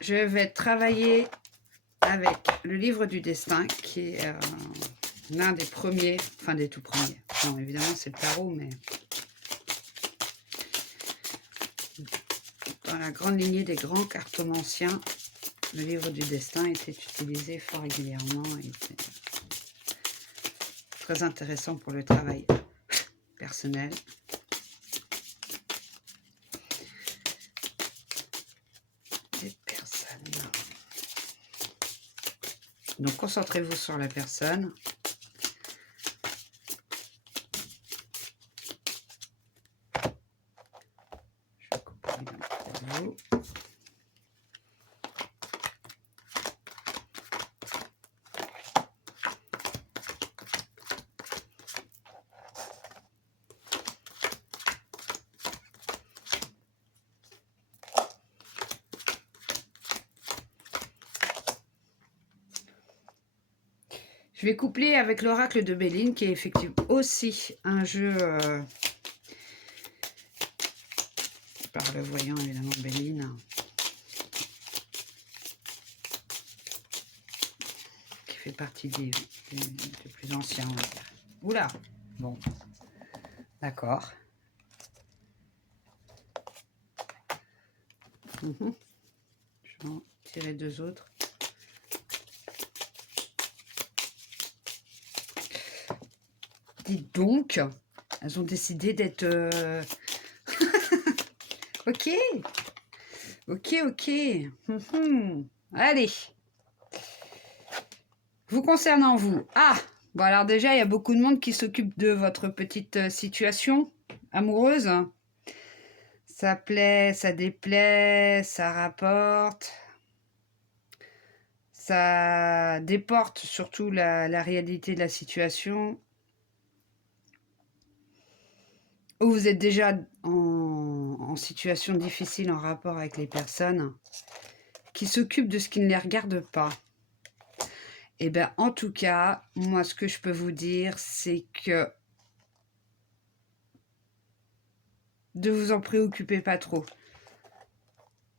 je vais travailler avec le livre du destin, qui est l'un des premiers, enfin des tout premiers. Non, évidemment, c'est le tarot, mais dans la grande lignée des grands cartomanciens, le livre du destin était utilisé fort régulièrement et était très intéressant pour le travail personnel. Des personnes. Donc, concentrez-vous sur la personne. Je vais couper la vidéo. Je vais coupler avec l'oracle de Béline, qui est effectivement aussi un jeu par le voyant, évidemment, Béline, qui fait partie des plus anciens, on va dire. Oula, bon, d'accord. Je vais en tirer deux autres. Dites donc, elles ont décidé d'être... Ok, ok. Allez. Vous concernant vous. Ah, bon alors déjà, il y a beaucoup de monde qui s'occupe de votre petite situation amoureuse. Ça plaît, ça déplaît, ça rapporte. Ça déporte surtout la réalité de la situation. Ou vous êtes déjà en situation difficile en rapport avec les personnes qui s'occupent de ce qui ne les regarde pas. Eh bien, en tout cas, moi, ce que je peux vous dire, c'est que ne vous en préoccupez pas trop.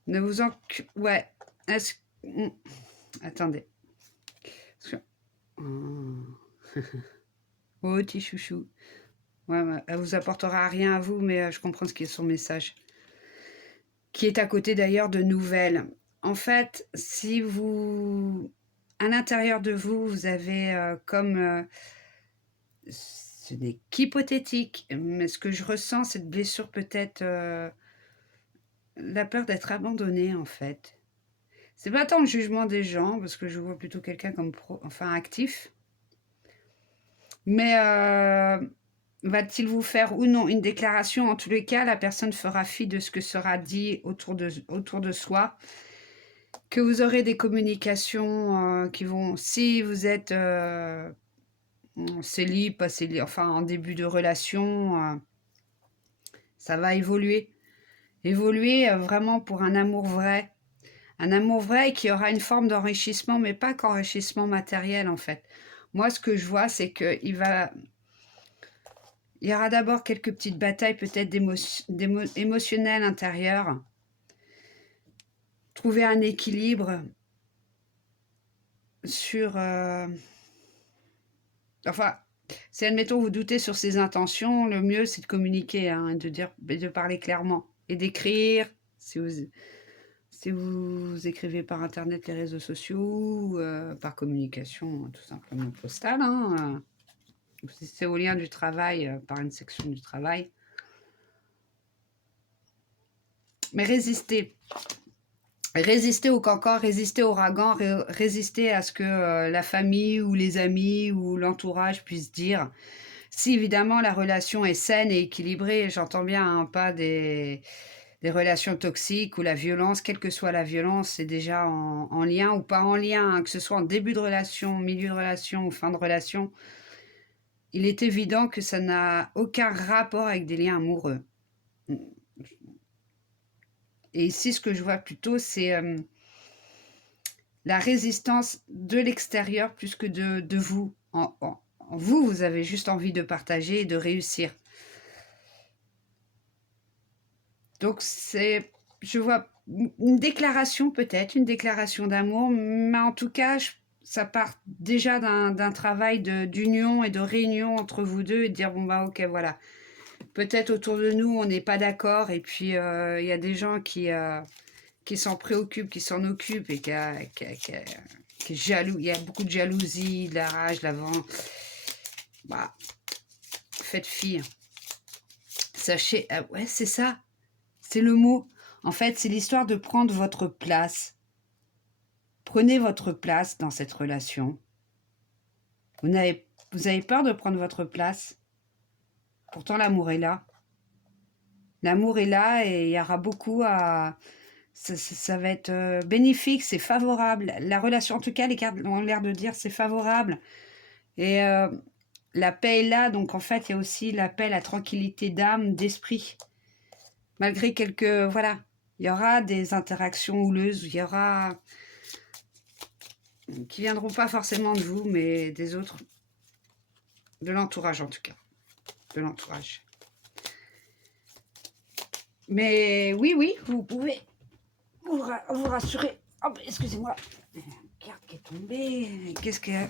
Ne vous en... Ouais. Est-ce... Attendez. Oh, petit chouchou. Ouais, elle vous apportera rien à vous, mais je comprends ce qui est son message. Qui est à côté d'ailleurs de nouvelles. En fait, si vous... À l'intérieur de vous, vous avez comme... ce n'est qu'hypothétique, mais ce que je ressens, cette blessure peut-être... la peur d'être abandonné, en fait. C'est pas tant le jugement des gens, parce que je vois plutôt quelqu'un comme actif. Mais va-t-il vous faire ou non une déclaration? En tous les cas, la personne fera fi de ce que sera dit autour de soi. Que vous aurez des communications qui vont... Si vous êtes célib, pas célib, enfin en début de relation, ça va évoluer. Évoluer vraiment pour un amour vrai. Un amour vrai qui aura une forme d'enrichissement, mais pas qu'enrichissement matériel en fait. Moi, ce que je vois, c'est qu'il y aura d'abord quelques petites batailles peut-être émotionnelles intérieures. Trouver un équilibre sur... Enfin, si admettons vous doutez sur ses intentions, le mieux c'est de communiquer, hein, de parler clairement et d'écrire. Si vous écrivez par internet, les réseaux sociaux, par communication tout simplement postale, hein, si c'est au lien du travail, par une section du travail. Mais résister. Résister au cancan, résister au ouragan, résister à ce que la famille ou les amis ou l'entourage puissent dire. Si évidemment la relation est saine et équilibrée, j'entends bien, hein, pas des relations toxiques ou la violence, quelle que soit la violence, c'est déjà en lien ou pas en lien, hein, que ce soit en début de relation, milieu de relation ou fin de relation. Il est évident que ça n'a aucun rapport avec des liens amoureux. Et ici, ce que je vois plutôt, c'est la résistance de l'extérieur plus que de vous. En vous, vous avez juste envie de partager et de réussir. Donc, c'est je vois une déclaration peut-être, une déclaration d'amour, mais en tout cas, ça part déjà d'un travail d'union et de réunion entre vous deux et de dire, bon, bah ok, voilà. Peut-être autour de nous, on n'est pas d'accord et puis il y a des gens qui s'en préoccupent, qui s'en occupent et qui est jaloux. Il y a beaucoup de jalousie, de la rage, de la vent. Bah, faites fi. Sachez, ouais, c'est ça. C'est le mot. En fait, c'est l'histoire de prendre votre place. Prenez votre place dans cette relation. Vous avez peur de prendre votre place. Pourtant, l'amour est là. L'amour est là et il y aura beaucoup à... Ça va être bénéfique, c'est favorable. La relation, en tout cas, les cartes ont l'air de dire c'est favorable. Et la paix est là, donc en fait, il y a aussi la paix, la tranquillité d'âme, d'esprit. Malgré quelques... Voilà, il y aura des interactions houleuses, il y aura... qui viendront pas forcément de vous, mais des autres. De l'entourage, en tout cas. De l'entourage. Mais oui, oui, vous pouvez vous rassurer. Oh, excusez-moi. Une carte qui est tombée. Qu'est-ce qu'il y a?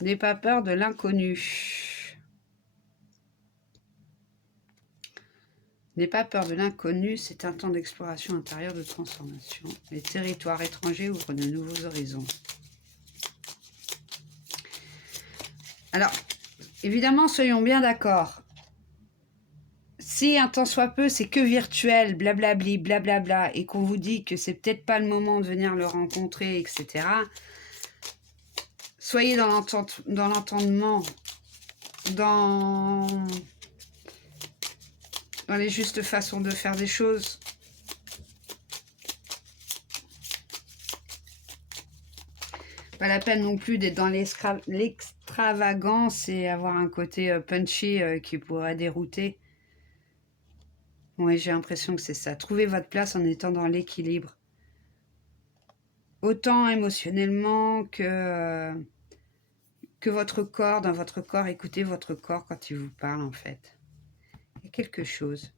N'aie pas peur de l'inconnu. N'aie pas peur de l'inconnu, c'est un temps d'exploration intérieure, de transformation. Les territoires étrangers ouvrent de nouveaux horizons. Alors, évidemment, soyons bien d'accord. Si un tant soit peu, c'est que virtuel, blablabli, blablabla, et qu'on vous dit que c'est peut-être pas le moment de venir le rencontrer, etc., soyez dans l'entendement, dans les justes façons de faire des choses. Pas la peine non plus d'être dans l'extravagance et avoir un côté punchy qui pourrait dérouter. Oui, j'ai l'impression que c'est ça. Trouvez votre place en étant dans l'équilibre. Autant émotionnellement que votre corps. Dans votre corps, écoutez votre corps quand il vous parle, en fait. Il y a quelque chose.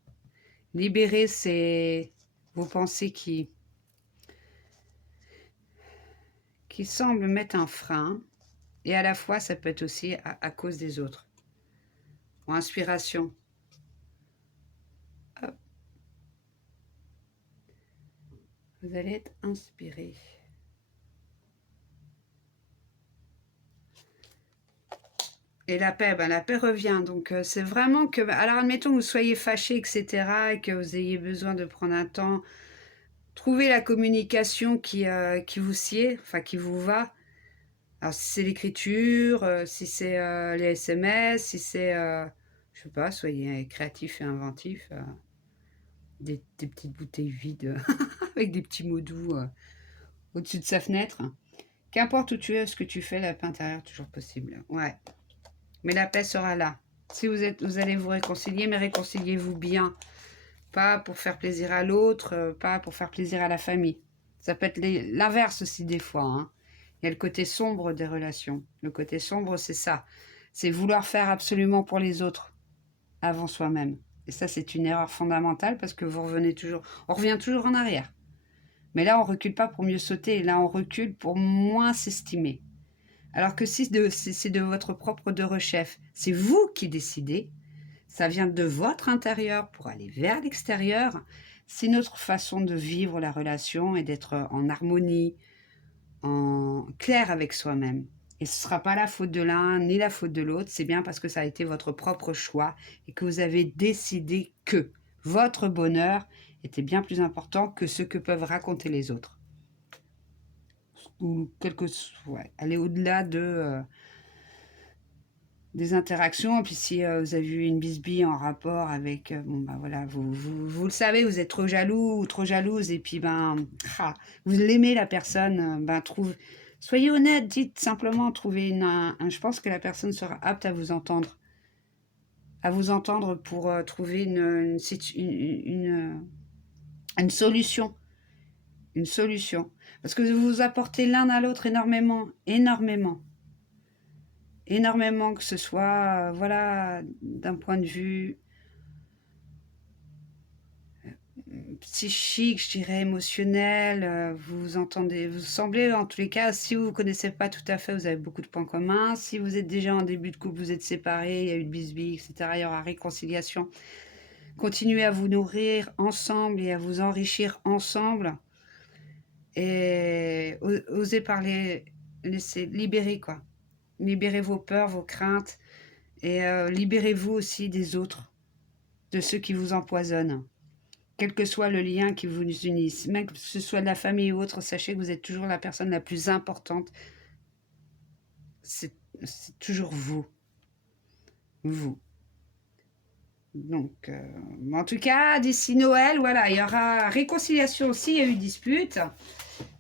Libérez vos pensées qui semblent mettre un frein. Et à la fois, ça peut être aussi à cause des autres. Ou inspiration. Hop. Vous allez être inspiré. Et la paix, ben, la paix revient. Donc, c'est vraiment que... Alors, admettons que vous soyez fâché, etc., et que vous ayez besoin de prendre un temps. Trouvez la communication qui vous sied, enfin, qui vous va. Alors, si c'est l'écriture, si c'est les SMS, si c'est... je sais pas, soyez créatif et inventif. Des petites bouteilles vides avec des petits mots doux au-dessus de sa fenêtre. Qu'importe où tu es, ce que tu fais, la paix intérieure, toujours possible. Ouais. Mais la paix sera là. Si vous allez vous réconcilier, mais réconciliez-vous bien. Pas pour faire plaisir à l'autre, pas pour faire plaisir à la famille. Ça peut être l'inverse aussi des fois. Hein. Il y a le côté sombre des relations. Le côté sombre, c'est ça. C'est vouloir faire absolument pour les autres avant soi-même. Et ça, c'est une erreur fondamentale parce que on revient toujours en arrière. Mais là, on recule pas pour mieux sauter. Et là, on recule pour moins s'estimer. Alors que si c'est de votre propre de rechef, c'est vous qui décidez, ça vient de votre intérieur pour aller vers l'extérieur, c'est notre façon de vivre la relation et d'être en harmonie, en clair avec soi-même. Et ce ne sera pas la faute de l'un ni la faute de l'autre, c'est bien parce que ça a été votre propre choix et que vous avez décidé que votre bonheur était bien plus important que ce que peuvent raconter les autres. Ou aller au-delà des interactions. Et puis si vous avez eu une bisbille en rapport avec, bon ben voilà, vous le savez, vous êtes trop jaloux ou trop jalouse, et puis vous l'aimez la personne, soyez honnête, dites simplement, trouvez je pense que la personne sera apte à vous entendre. Pour trouver une solution. Une solution. Parce que vous vous apportez l'un à l'autre énormément, énormément. Énormément, que ce soit, voilà, d'un point de vue psychique, je dirais émotionnel. Vous entendez, vous semblez, en tous les cas, si vous ne vous connaissez pas tout à fait, vous avez beaucoup de points communs. Si vous êtes déjà en début de couple, vous êtes séparés, il y a eu de bisbis, etc. Il y aura réconciliation. Continuez à vous nourrir ensemble et à vous enrichir ensemble. Et osez parler, laissez, libérer quoi. Libérez vos peurs, vos craintes. Et libérez-vous aussi des autres, de ceux qui vous empoisonnent. Quel que soit le lien qui vous unisse, même que ce soit de la famille ou autre, sachez que vous êtes toujours la personne la plus importante. C'est toujours vous. Vous. Donc, en tout cas, d'ici Noël, voilà, il y aura réconciliation aussi, il y a eu dispute.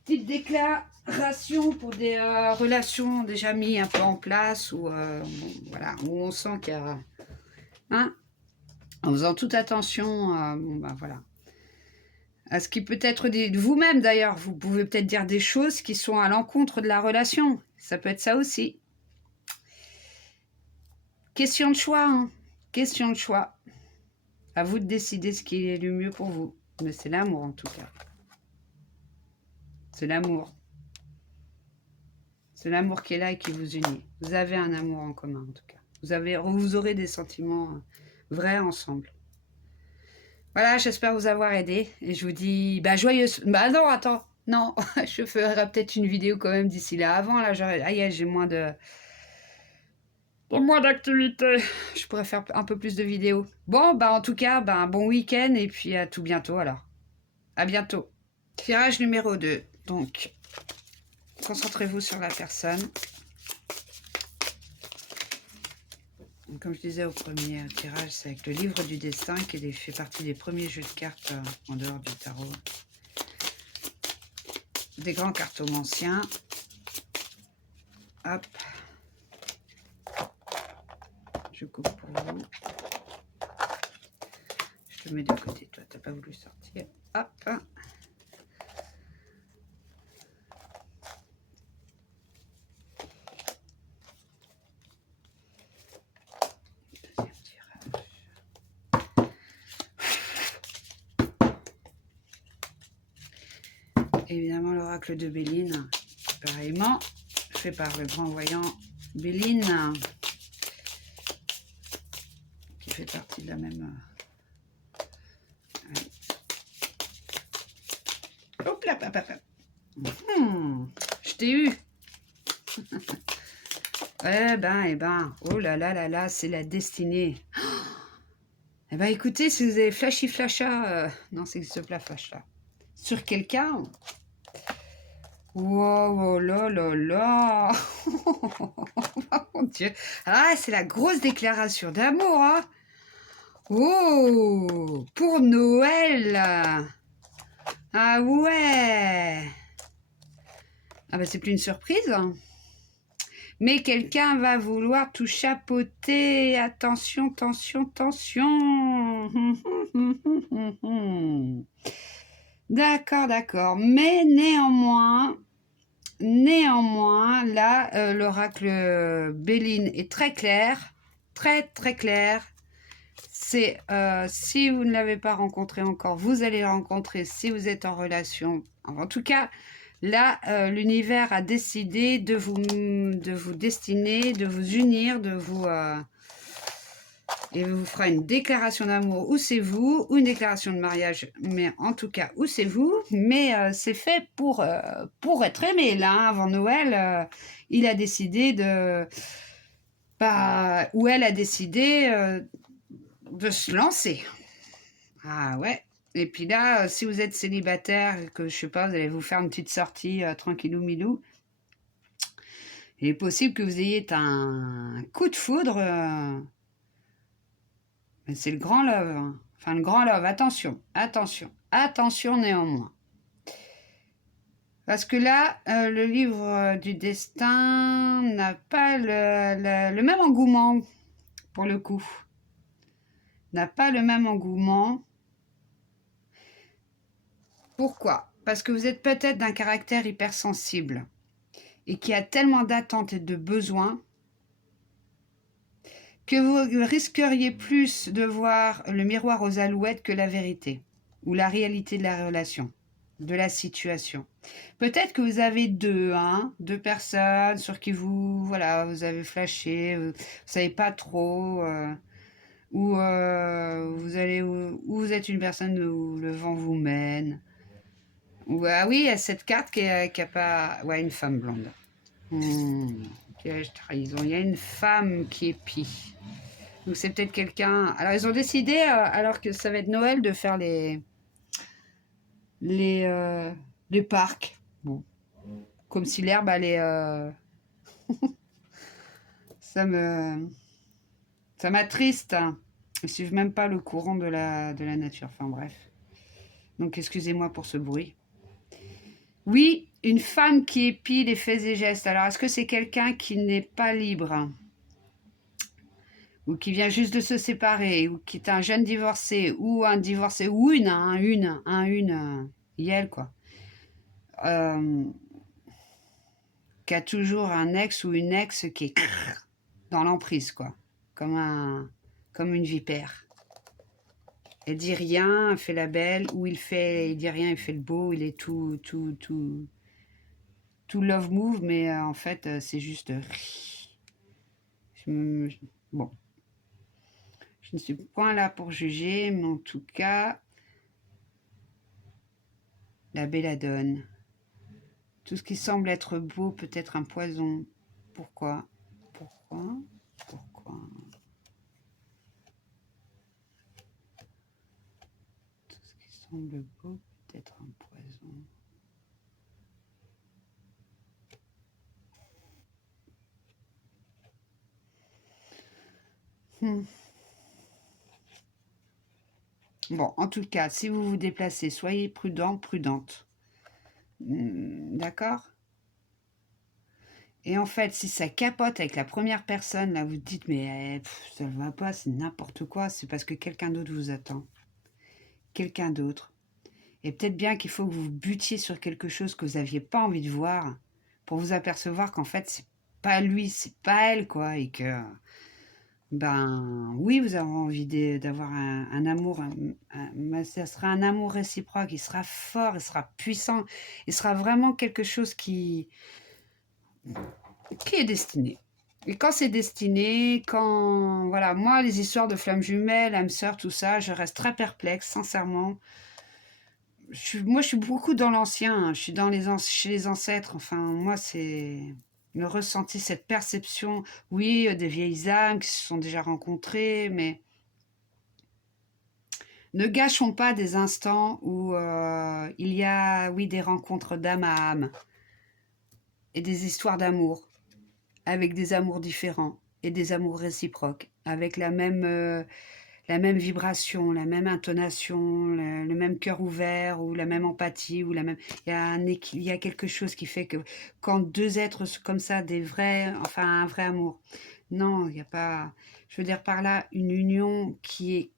Petite déclaration pour des relations déjà mises un peu en place, où, bon, voilà, où on sent qu'il y a... Hein, en faisant toute attention, bon, ben, voilà. À ce qui peut être de vous-même d'ailleurs, vous pouvez peut-être dire des choses qui sont à l'encontre de la relation. Ça peut être ça aussi. Question de choix, hein. Question de choix. À vous de décider ce qui est le mieux pour vous. Mais c'est l'amour en tout cas. C'est l'amour. C'est l'amour qui est là et qui vous unit. Vous avez un amour en commun en tout cas. Vous aurez des sentiments vrais ensemble. Voilà, j'espère vous avoir aidé. Et je vous dis, bah, joyeuse... Bah non, attends. Non, je ferai peut-être une vidéo quand même d'ici là. Avant, là, j'ai moins de... moins d'activités. Je pourrais faire un peu plus de vidéos. Bon, bah en tout cas, bah, bon week-end et puis à tout bientôt alors. À bientôt. Tirage numéro 2. Donc, concentrez-vous sur la personne. Comme je disais au premier tirage, c'est avec le livre du destin qui fait partie des premiers jeux de cartes en dehors du tarot. Des grands cartomanciens. Hop. Je coupe pour vous. Je te mets de côté, toi, t'as pas voulu sortir. Hop. Deuxième tirage. Évidemment, l'oracle de Béline, pareillement, fait par le grand voyant Béline, qui fait partie de la même... Hop là, papa. Je t'ai eu. Eh ben, oh là là là là, c'est la destinée. Eh ben, écoutez, si vous avez flashy flasha, non, c'est ce plat flash là, sur quelqu'un, wow, oh là là là, oh mon Dieu, ah, c'est la grosse déclaration d'amour, hein. Oh, pour Noël, ah ouais, ah ben c'est plus une surprise, hein. Mais quelqu'un va vouloir tout chapeauter. Attention, tension, tension. D'accord, d'accord. Mais néanmoins, là, l'oracle Béline est très clair. Très, très clair. C'est, si vous ne l'avez pas rencontré encore, vous allez le rencontrer si vous êtes en relation. En tout cas... Là, l'univers a décidé de vous destiner, de vous unir, et vous fera une déclaration d'amour où c'est vous, ou une déclaration de mariage, mais en tout cas où c'est vous, mais c'est fait pour être aimé. Là, avant Noël, il a décidé de... ou elle a décidé de se lancer. Ah ouais. Et puis là, si vous êtes célibataire, que je sais pas, vous allez vous faire une petite sortie tranquillou milou, il est possible que vous ayez un coup de foudre. Mais c'est le grand love. Hein. Enfin, le grand love, attention, attention, attention néanmoins. Parce que là, le livre du destin n'a pas le même engouement, pour le coup. N'a pas le même engouement. Pourquoi? Parce que vous êtes peut-être d'un caractère hypersensible et qui a tellement d'attentes et de besoins que vous risqueriez plus de voir le miroir aux alouettes que la vérité. ou la réalité de la relation, de la situation. Peut-être que vous avez deux personnes sur qui voilà, vous avez flashé, vous savez pas trop, ou où vous êtes une personne où le vent vous mène. Ou, ah oui, il y a cette carte qui a pas... Ouais, une femme blonde. Piège, trahison. Il y a une femme qui est pie. Donc c'est peut-être quelqu'un... Alors ils ont décidé, alors que ça va être Noël, de faire les, euh, les parcs. Bon. Comme si l'herbe allait... Ça me... Ça m'attriste. Ils suivent même pas le courant de la nature. Enfin bref. Donc excusez-moi pour ce bruit. Oui, une femme qui épie les faits et gestes. Alors est-ce que c'est quelqu'un qui n'est pas libre, ou qui vient juste de se séparer, ou qui est un jeune divorcé, ou un divorcé, ou Yel, quoi. Euh, qui a toujours un ex ou une ex qui est dans l'emprise, quoi. Comme une vipère. Elle dit rien, elle fait la belle, ou il dit rien, il fait le beau, il est tout love move, mais en fait, c'est juste... Bon, je ne suis point là pour juger, mais en tout cas, la belladone. Tout ce qui semble être beau peut être un poison. Pourquoi? Pourquoi? Pourquoi? Tout ce qui semble beau peut être un poison. Bon, en tout cas, si vous vous déplacez, soyez prudent, prudente. D'accord? Et en fait, si ça capote avec la première personne, là, vous dites, mais ça ne va pas, c'est n'importe quoi, c'est parce que quelqu'un d'autre vous attend. Quelqu'un d'autre. Et peut-être bien qu'il faut que vous butiez sur quelque chose que vous n'aviez pas envie de voir pour vous apercevoir qu'en fait, c'est pas lui, c'est pas elle, quoi. Et que, ben, oui, vous avez envie d'avoir un amour, mais ça sera un amour réciproque, il sera fort, il sera puissant, il sera vraiment quelque chose qui est destiné. Et quand c'est destiné, quand... Voilà, moi, les histoires de flammes jumelles, âmes sœurs, tout ça, je reste très perplexe, sincèrement. Moi, je suis beaucoup dans l'ancien, hein. Je suis chez les ancêtres. Enfin, moi, c'est le ressenti, cette perception. Oui, des vieilles âmes qui se sont déjà rencontrées, mais ne gâchons pas des instants où il y a, oui, des rencontres d'âme à âme et des histoires d'amour, avec des amours différents et des amours réciproques, avec la même vibration, la même intonation, le même cœur ouvert, ou la même empathie, ou la même... Il y a quelque chose qui fait que quand deux êtres comme ça, enfin un vrai amour, non, il n'y a pas... Je veux dire par là, une union qui est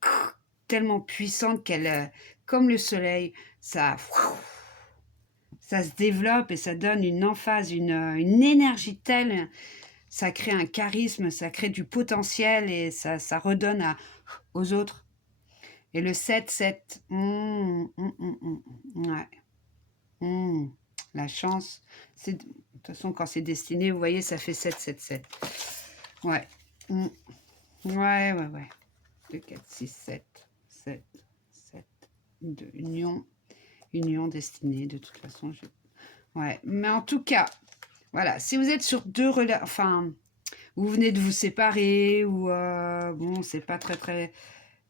tellement puissante qu'elle, comme le soleil, ça se développe et ça donne une emphase, une énergie telle, ça crée un charisme, ça crée du potentiel et ça redonne aux autres. Et le 7-7, ouais. La chance, de toute façon, quand c'est destiné, vous voyez, ça fait 7-7-7. Ouais. Ouais, ouais, ouais. 2, 4, 6, 7, 7, 7, 2, union destinée, de toute façon. Ouais, mais en tout cas, voilà, si vous êtes sur deux relations, enfin, vous venez de vous séparer, ou bon, c'est pas très...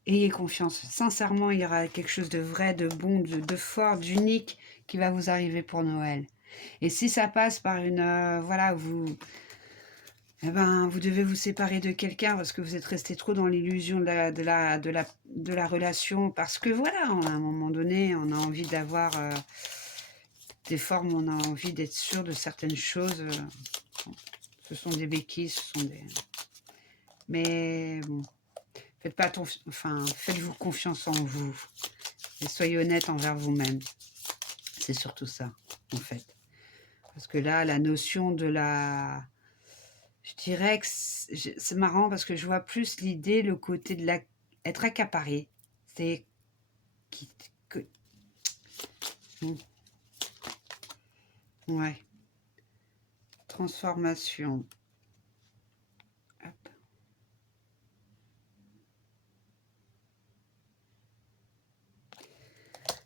Ayez confiance. Sincèrement, il y aura quelque chose de vrai, de bon, de fort, d'unique qui va vous arriver pour Noël. Et si ça passe par voilà, eh ben, vous devez vous séparer de quelqu'un parce que vous êtes resté trop dans l'illusion de la relation. Parce que voilà, à un moment donné, on a envie d'avoir des formes, on a envie d'être sûr de certaines choses. Ce sont des béquilles, ce sont des... Mais bon, faites-vous confiance en vous et soyez honnête envers vous-même. C'est surtout ça, en fait. Parce que là, la notion de la... Je dirais que c'est marrant parce que je vois plus l'idée, le côté de être accaparé. C'est Mm. Ouais. Transformation. Hop.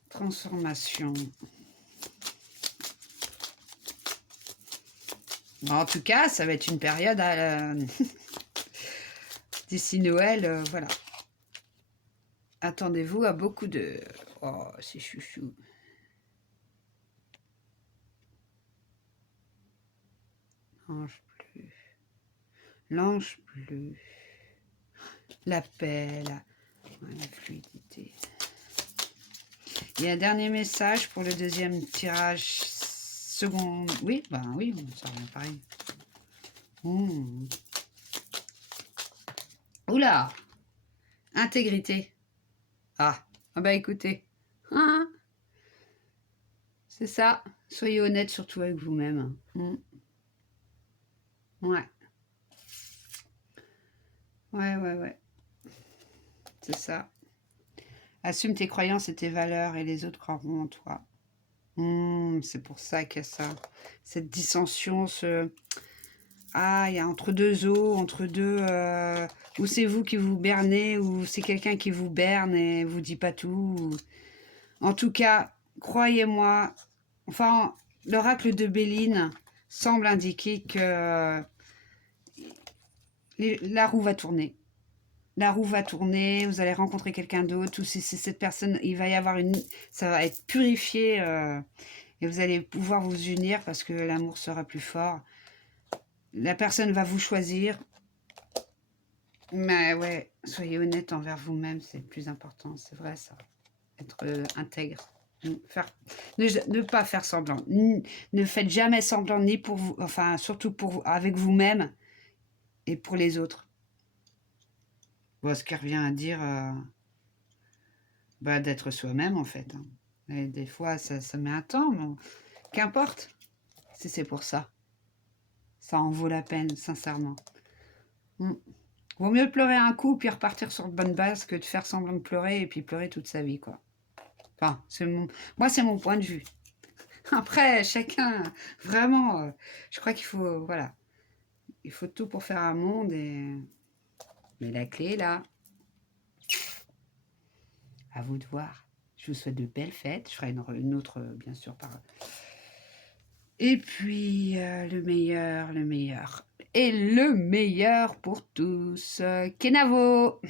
Transformation. En tout cas, ça va être une période d'ici Noël, voilà. Attendez-vous à beaucoup de... Oh, c'est chouchou. L'ange bleu. L'ange bleu. La paix, la fluidité. Il y a un dernier message pour le deuxième tirage second. Oui, ben oui, ça revient pareil. Oula, intégrité. Ah bah écoutez. Ah, c'est ça. Soyez honnête surtout avec vous-même. Ouais. Ouais. C'est ça. Assume tes croyances et tes valeurs et les autres croiront en toi. C'est pour ça qu'il y a ça. Cette dissension, il y a entre deux eaux, entre deux... ou c'est vous qui vous bernez, ou c'est quelqu'un qui vous berne et vous dit pas tout. En tout cas, croyez-moi, enfin, l'oracle de Béline semble indiquer que la roue va tourner. La roue va tourner, vous allez rencontrer quelqu'un d'autre, ou si c'est cette personne, il va y avoir ça va être purifié, et vous allez pouvoir vous unir parce que l'amour sera plus fort. La personne va vous choisir, mais ouais, soyez honnête envers vous-même, c'est le plus important, c'est vrai ça. Être intègre. Ne pas faire semblant. Ne faites jamais semblant ni pour vous, enfin surtout avec vous-même et pour les autres. Bon, ce qui revient à dire d'être soi-même en fait. Et des fois ça met un temps, mais qu'importe. Si c'est pour ça. Ça en vaut la peine, sincèrement. Vaut mieux pleurer un coup puis repartir sur de bonnes bases que de faire semblant de pleurer et puis pleurer toute sa vie, quoi. Enfin, moi, c'est mon point de vue. Après, chacun, vraiment, je crois qu'il faut, voilà, il faut tout pour faire un monde mais la clé est là. À vous de voir. Je vous souhaite de belles fêtes. Je ferai une autre, bien sûr, Et puis, le meilleur. Et le meilleur pour tous. Kenavo!